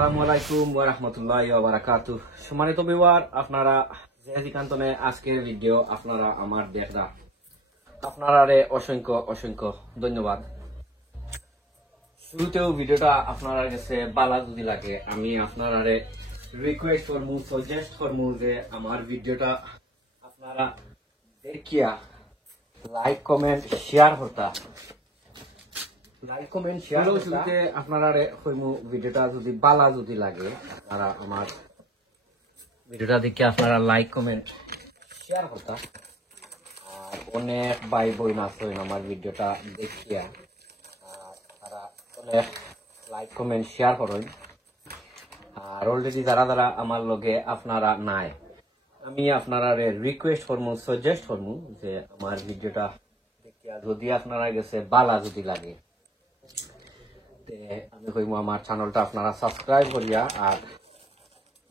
আসসালামু আলাইকুম ওয়া রাহমাতুল্লাহি ওয়া বারাকাতুহু। সম্মানিত ভিউয়ার, আপনারা যেখানে আজকের ভিডিও আপনারা আমার দেখরা, আপনারারে অসংখ্য অসংখ্য ধন্যবাদ। শুরুতেও ভিডিওটা আপনারা কাছে ভালো যদি লাগে আমি আপনারারে রিকোয়েস্ট করমু, সাজেস্ট করমু যে আমার ভিডিওটা আপনারা দেখিয়া লাইক কমেন্ট শেয়ার করতা। লাইক কমেন্ট শেয়ার শুরুতে আপনারা কইমু ভিডিওটা যদি ভালো যদি লাগে আপনারা আমার ভিডিওটা দেখে আপনারা লাইক কমেন্ট শেয়ার করতা। আর অনেক ভাই বোন আছেন আমার ভিডিওটা দেখিয়া তারা অনেক লাইক কমেন্ট শেয়ার করেন। আর অলরেডি যারা যারা আমার লগে আপনারা নাই, আমি আপনারা রিকোয়েস্ট করমু, সাজেস্ট করমু যে আমার ভিডিওটা দেখিয়া যদি আপনারা গেছে ভালো যদি লাগে আমি কইমু আমার চ্যানেলটা আপনারা সাবস্ক্রাইব করিয়া আর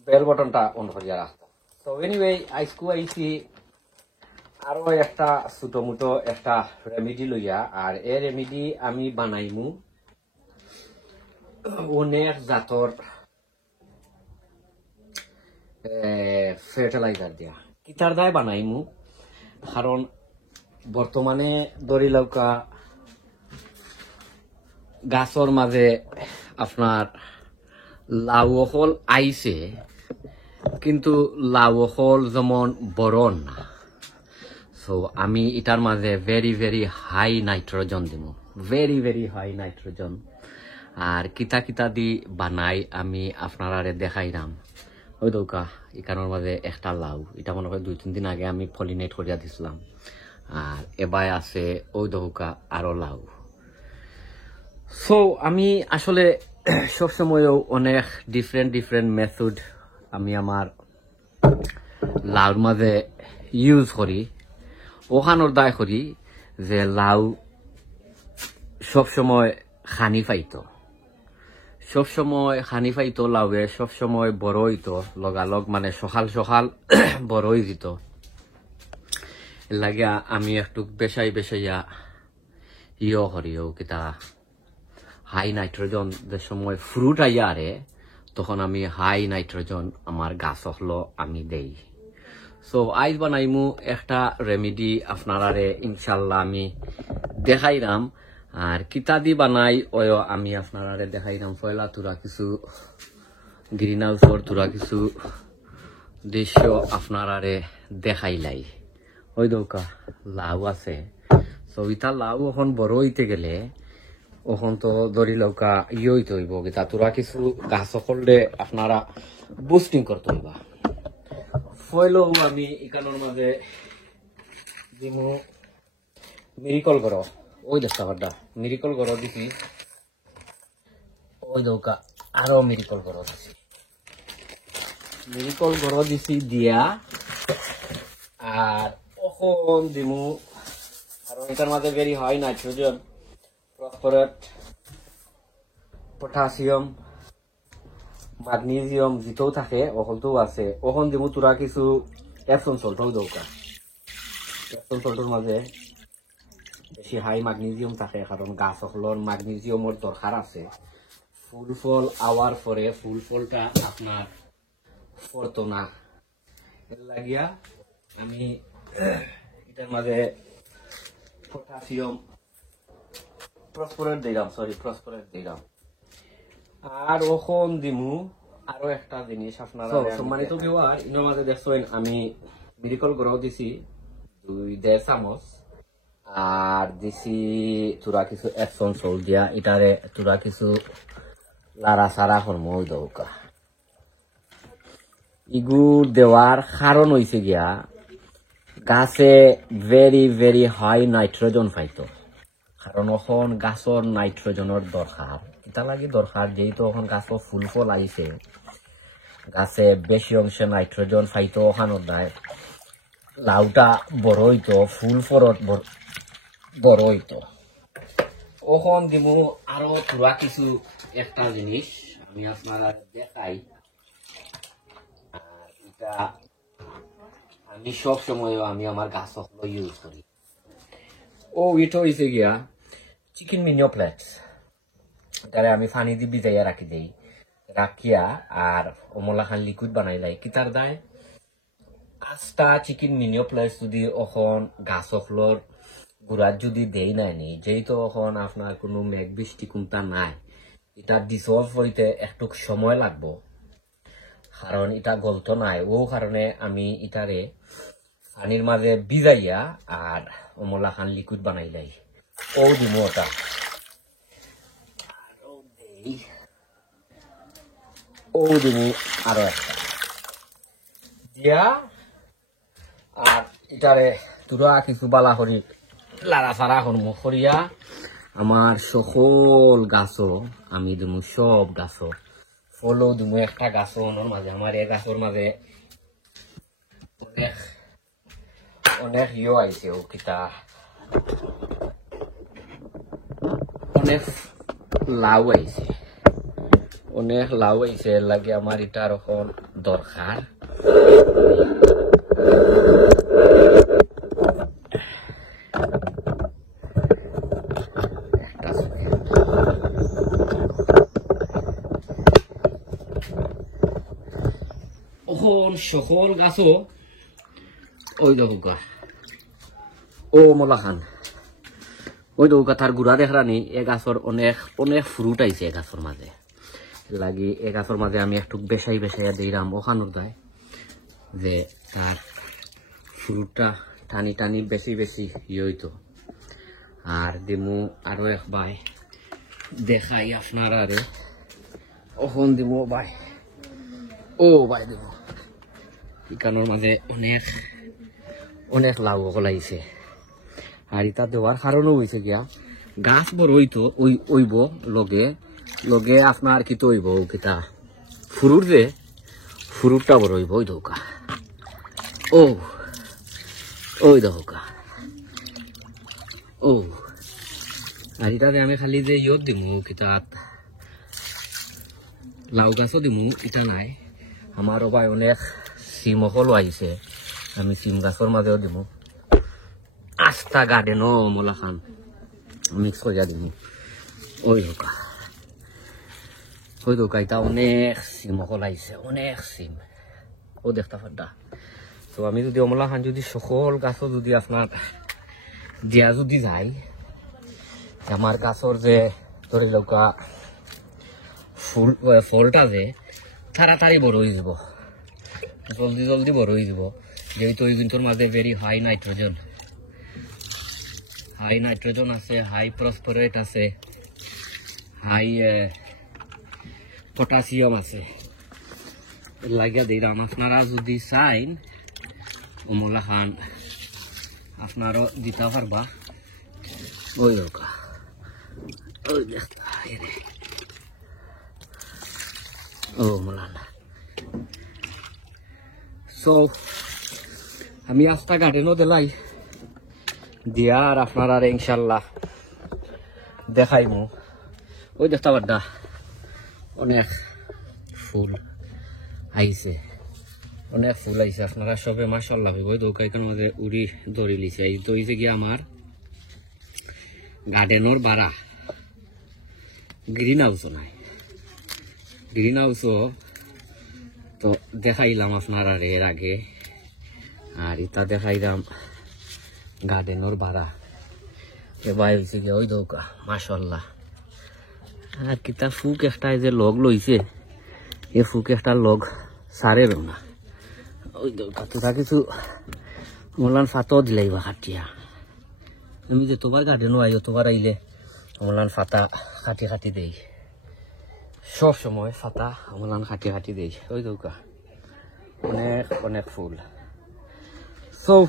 বেল বাটনটা অন করিয়া রাখতা। সো এনিওয়ে আজকে আইছি আরো একটা ছোট মোটো একটা রেমেডি লইয়া। আর এই রেমেডি আমি বানাইমু অনেক জাতর ফার্টিলাইজার দিয়া, কিতার দায় বানাইমু। কারণ বর্তমানে দরিলৌকা গাছর মাঝে আপনার লাউ হল আইছে, কিন্তু লাউ হল যেমন বরণ না। সো আমি এটার মাঝে ভেরি ভেরি হাই নাইট্রোজেন দিব, ভেরি ভেরি হাই নাইট্রোজেন। আর কিতা কিতা দি বানাই আমি আপনারা দেখাইলাম। ওই দৌকা এখানোর মাঝে একটা লাউ, এটা মনে হয় 2-3 দিন আগে আমি পলিনেট করিয়া দিছিলাম। আর এবার আছে ওই দৌকা আরো লাউ। সো আমি আসলে সবসময়ও অনেক ডিফারেন্ট মেথড আমি আমার লাউর মাঝে ইউজ করি। ওখানোর দায় করি যে লাউ সবসময় খানি পাইতো, সবসময় খানি পাইতো লাউয়ে, সবসময় বড় হইতো লগালগ, মানে সকাল সকাল বড় হয়ে যেত। লাগিয়া আমি একটু বেশাইয়া ইয়ে করিও কিতা হাই নাইট্রোজেন যে সময় ফ্রুট আইয়া আরে তখন আমি হাই নাইট্রোজেন আমার গাছ হলো আমি দেই। সো আইজ বানাইমু একটা রেমেডি আপনারারে ইনশাল্লাহ আমি দেখাইলাম। আর কিতা দি বানাই ওয় আমি আপনারারে দেখাইলাম। পয়লা তোরা কিছু গ্রিন হাউসর তোরা কিছু দৃশ্য আপনারারে দেখাইলাই। ওই দৌকা লাউ আছে। সো ইটা লাউ এখন বড় হইতে গেলে ওখন তো দড়ি লৌকা ইয়ে হইতে হইব, গীতা তোরা কিছু গাছ করলে আপনারা বুস্টিং করতে হইবা। ফয়লো আমি এখানোর মাঝে দিমু মিরিকল গড়, ওই দেখতে পারডা মিরিকল গড় দিছি। ওই দৌকা আরো মিরিকল গড় দিছি, মিরিকল গড় দিছি দিয়া। আর ওখন দিমু কারণ এটার মাঝে very high nitrogen, phosphorus, potassium, magnesium যেটাও থাকে ওখানতেও আছে। ওখান দিব তোরা কিছু এপসন সল্টও দরকার। এপসন সল্টের মাঝে বেশি হাই ম্যাগনেসিয়াম থাকে, কারণ গাছ সকলের ম্যাগনেসিয়ামের দরকার আছে। ফুল ফল আওয়ার পরে ফুল ফলটা আপনার পড়তো না, এর লাগিয়া আমি এটার মাঝে পটাশিয়াম ফসফরাস দিলাম। আর ওখন দিমু আরো একটা জিনিস আপনারা সম্মানিত ভিউয়ার, এর মাঝে দেখছেন আমি মিরিকল গড় দিছি 2.5 চামচ। আর দিছি তোরা কিছু এপসন সল্ট দিয়া, এটারে তোরা কিছু লাড়া সারা করমু। ওই দৌকা ইগুর দেওয়ার কারণ হইছে গিয়া গাছে ভেরি ভেরি হাই নাইট্রোজেন পাইতো। কারণ এখন গাছর নাইট্রোজেনের দরকার, এটা লাগি দরকার যেহেতু এখন গাছও ফুল ফল আইছে, গাছে বেশি অংশে নাইট্রোজেন পাইতো। ওখানোর দায় লাউটা বড় হইতো, ফুল ফলত বড় হইতো। ওখন দিমু আরো তোরা কিছু একটা জিনিস আমি আপনারা দেখাই। আর এটা আমি সব সময় আমি আমার গাছ ইউজ করি। ও এটা হয়েছে গিয়া চিকেন মিনিও প্লেটস, এটারে আমি পানি দিয়ে ভিজাইয়া রাখি দেই। রাখিয়া আর অমলা খান লিকুইড বানাইলাই কিতার দায় আস্তা চিকেন মিনিও প্লেস যদি এখন গাছ অখলর গুড়াত যদি দেই নাইনি যেহেতু এখন আপনার কোনো মেঘ বৃষ্টি কোনটা নাই এটা ডিসলভ হইতে একটু সময় লাগবো কারণ এটা গলত নাই ও কারণে আমি ইটারে পানির মাঝে ভিজাইয়া আর অমলা খান লিকুইড বানাইলাই ও দিব ওটা ও দিব আরো একটা দিয়া আর এটারে তুরা কিছু বালা করি লাড়া ফাড়া করবো করিয়া আমার সকল গাছও আমি দিমু সব গাছও ফলও দিমু একটা গাছও ওনার মাঝে আমার এই গাছের মাঝে অনেক অনেক ইয়ে আইছে ও কিতা অনেক লাউ আইছে অনেক লাউ আইছে লাগে আমার এটার এখন দরকার সকল গাছও ওই দৌকা ও মলা খান ওই দৌকা তার গুড়া দেখরানি এ গাছর অনেক অনেক ফ্রুট আইছে এ গাছর মাঝে লাগি এ গাছর মাঝে আমি একটু বেশাইয়া দিলাম ওখানোর দায় যে তার ফ্রুটটা টানি টানি বেশি বেশি ইয়ে হইতো আর দিমু আরো এক ভাই দেখাই আপনার আরে ওখন দিব ভাই ও ভাই দিব ইকানোর মাঝে অনেক অনেক লাভ লাগছে আর এটা দেওয়ার কারণও হয়েছে গিয়া গাছ বড় হইতো ওইব লগে লগে আপনার কি তো হইব কিতা ফুরুর যে ফুরুরটা বড় হইব ওই দৌকা ও ওই দৌকা ও আর এটাতে আমি খালি যে ইয়ত দিমু কিতাত লাউ গাছও দিমু এটা নাই আমার ভাই অনেক সিম সকলো আহিছে আমি সিম গাছর মাঝেও দিমু আস্তা গার্ডেনও মলা খান মিক্স করিয়া দিমু ওই দোকা এটা অনেক সিম সকল আহিছে অনেক সিম ও দেখতে পারদা তো আমি যদি অমলা খান যদি সকল গাছও যদি আপনার দিয়া যদি যাই আমার গাছর যে ধরে লৌকা ফুল ফলটা যে তাড়াতাড়ি বড় হয়ে যাব জলদি জলদি বড় হয়ে যাব যেহেতু ওই কিন্তু মাঝে ভেরি হাই নাইট্রোজেন আছে হাই ফসফরেট আছে হাই পটাশিয়াম আছে লাগিয়া দিলাম আপনারা যদি চাইন অমলা খান আপনারও দিতে পারবা ওই দরকার ওই দেখতে ও মলানা সো আমি আস্তা গার্ডেনও দিলাই দিয়া আর আপনারা ইনশাল্লাহ দেখাইমু ওই দেখতে পারদা অনেক ফুল আইছে অনেক ফুল আইছে আপনারা সবে মাশাআল্লাহ ওই দোকাইকার মাঝে উড়ি ধরে লিছে এই তো হইছে কি আমার গার্ডেনর বাড়া গ্রিন হাউস নাই গ্রিন হাউসও তো দেখাইলাম আপনারা এর আগে আর এটা দেখাইলাম গার্ডেনর বাড়া এবার হয়েছে গিয়ে ওই দৌকা মাশাআল্লাহ আর কিতা ফুক একটা যে লগ লইছে এ ফুক একটা লগ সারেরও না ওই দৌকা তোরা কিছু মলান ফাতাও দিলাই বা কাটিয়া আমি যে তোমার গার্ডেনও আই তোমার আইলে মলান ফাতা কাটি দেই সব সময় ফাতা মলান কাটি দেই ওই দৌকা অনেক অনেক ফুল সো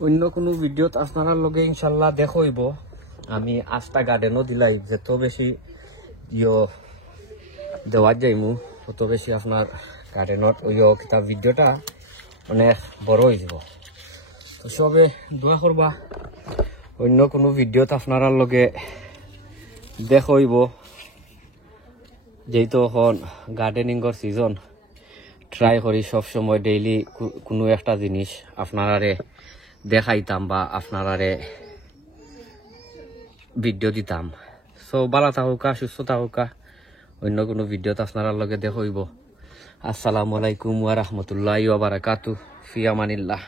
অন্য কোনো ভিডিওত আপনারা লগে ইনশাল্লাহ দেখইব আমি আস্তা গার্ডেনও দিলাই যত বেশি দেওয়া যাইমু তত বেশি আপনার গার্ডেনত ওই কিতা ভিডিওটা অনেক বড় হয়ে যাব তো সবে দোয়া করবা অন্য কোনো ভিডিওত আপনারা লগে দেখইব যেহেতু এখন গার্ডেনিংর সিজন ট্রাই করি সবসময় ডেইলি কোনো একটা জিনিস আপনারারে দেখাইতাম বা আপনারারে ভিডিও দিতাম সো ভালো থাকুকা সুস্থ থাকুকা অন্য কোনো ভিডিওত আপনার লগে দেখইব। আসসালামু আলাইকুম ওয়া রাহমাতুল্লাহি ওয়া বারাকাতুহু। ফি আমানিল্লাহ।